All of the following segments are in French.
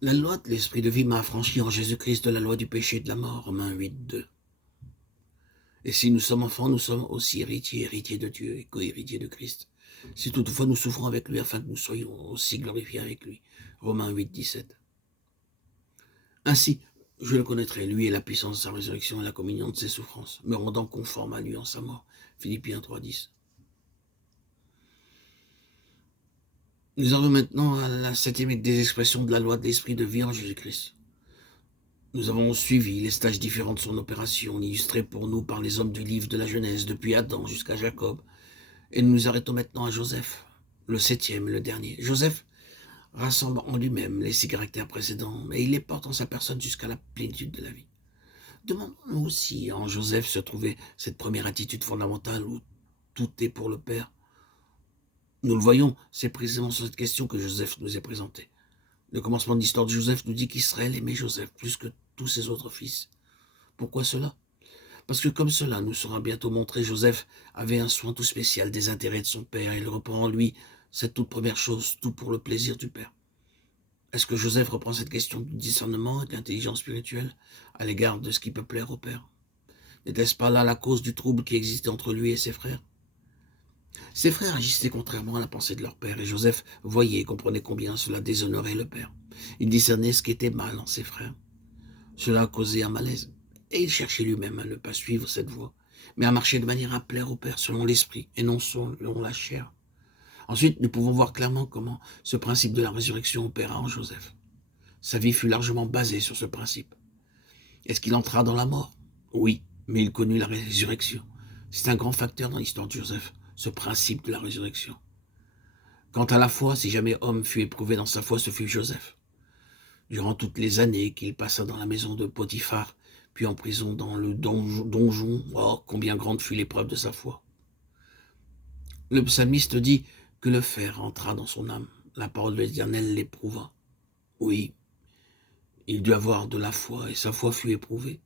La loi de l'esprit de vie m'a affranchi en Jésus-Christ de la loi du péché et de la mort, Romains 8:2. Et si nous sommes enfants, nous sommes aussi héritiers, héritiers de Dieu et co-héritiers de Christ. Si toutefois nous souffrons avec lui afin que nous soyons aussi glorifiés avec lui, Romains 8:17. Ainsi, je le connaîtrai, lui et la puissance de sa résurrection et la communion de ses souffrances, me rendant conforme à lui en sa mort, Philippiens 3:10. Nous arrivons maintenant à la septième des expressions de la loi de l'esprit de vie en Jésus-Christ. Nous avons suivi les stages différents de son opération, illustrés pour nous par les hommes du livre de la Genèse, depuis Adam jusqu'à Jacob. Et nous nous arrêtons maintenant à Joseph, le septième, le dernier. Joseph rassemble en lui-même les 6 caractères précédents, mais il les porte en sa personne jusqu'à la plénitude de la vie. Demandons-nous aussi en Joseph se trouvait cette première attitude fondamentale où tout est pour le Père. Nous le voyons, c'est précisément sur cette question que Joseph nous est présenté. Le commencement de l'histoire de Joseph nous dit qu'Israël aimait Joseph plus que tous ses autres fils. Pourquoi cela? Parce que comme cela nous sera bientôt montré, Joseph avait un soin tout spécial des intérêts de son père. Il reprend en lui cette toute première chose, tout pour le plaisir du père. Est-ce que Joseph reprend cette question du discernement et de l'intelligence spirituelle à l'égard de ce qui peut plaire au père? N'était-ce pas là la cause du trouble qui existait entre lui et ses frères? Ses frères agissaient contrairement à la pensée de leur père, et Joseph voyait et comprenait combien cela déshonorait le père. Il discernait ce qui était mal en ses frères. Cela causait un malaise, et il cherchait lui-même à ne pas suivre cette voie, mais à marcher de manière à plaire au Père selon l'esprit, et non selon la chair. Ensuite, nous pouvons voir clairement comment ce principe de la résurrection opéra en Joseph. Sa vie fut largement basée sur ce principe. Est-ce qu'il entra dans la mort? Oui, mais il connut la résurrection. C'est un grand facteur dans l'histoire de Joseph, ce principe de la résurrection. Quant à la foi, si jamais homme fut éprouvé dans sa foi, ce fut Joseph. Durant toutes les années qu'il passa dans la maison de Potiphar, puis en prison dans le donjon, oh, combien grande fut l'épreuve de sa foi. Le psalmiste dit que le fer entra dans son âme. La parole de l'Éternel l'éprouva. Oui, il dut avoir de la foi, et sa foi fut éprouvée.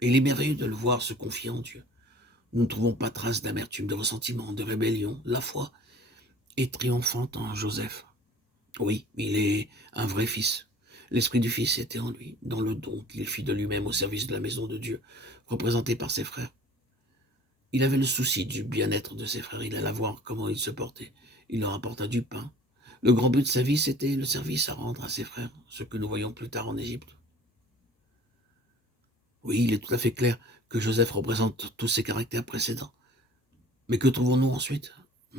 Et il est merveilleux de le voir se confier en Dieu. Nous ne trouvons pas trace d'amertume, de ressentiment, de rébellion. La foi est triomphante en Joseph. Oui, il est un vrai fils. L'esprit du Fils était en lui, dans le don qu'il fit de lui-même au service de la maison de Dieu, représenté par ses frères. Il avait le souci du bien-être de ses frères, il alla voir comment ils se portaient. Il leur apporta du pain. Le grand but de sa vie, c'était le service à rendre à ses frères, ce que nous voyons plus tard en Égypte. Oui, il est tout à fait clair que Joseph représente tous ses caractères précédents. Mais que trouvons-nous ensuite?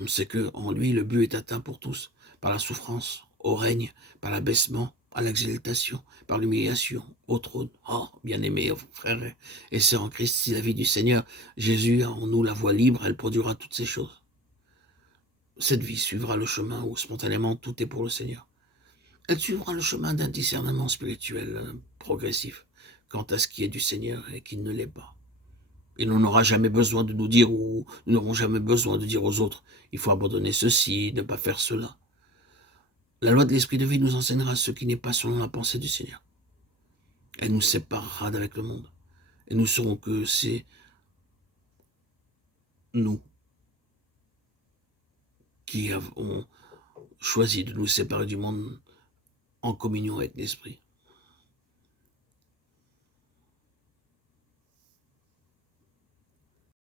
C'est que en lui, le but est atteint pour tous, par la souffrance, au règne, par l'abaissement, à l'exaltation, par l'humiliation, au trône. Oh, bien-aimés frères et sœurs en Christ, si la vie du Seigneur Jésus a en nous la voie libre, elle produira toutes ces choses. Cette vie suivra le chemin où spontanément tout est pour le Seigneur. Elle suivra le chemin d'un discernement spirituel progressif quant à ce qui est du Seigneur et qui ne l'est pas. Et l'on n'aura jamais besoin de nous dire, ou nous n'aurons jamais besoin de dire aux autres, il faut abandonner ceci, ne pas faire cela. La loi de l'esprit de vie nous enseignera ce qui n'est pas selon la pensée du Seigneur. Elle nous séparera d'avec le monde. Et nous saurons que c'est nous qui avons choisi de nous séparer du monde en communion avec l'esprit.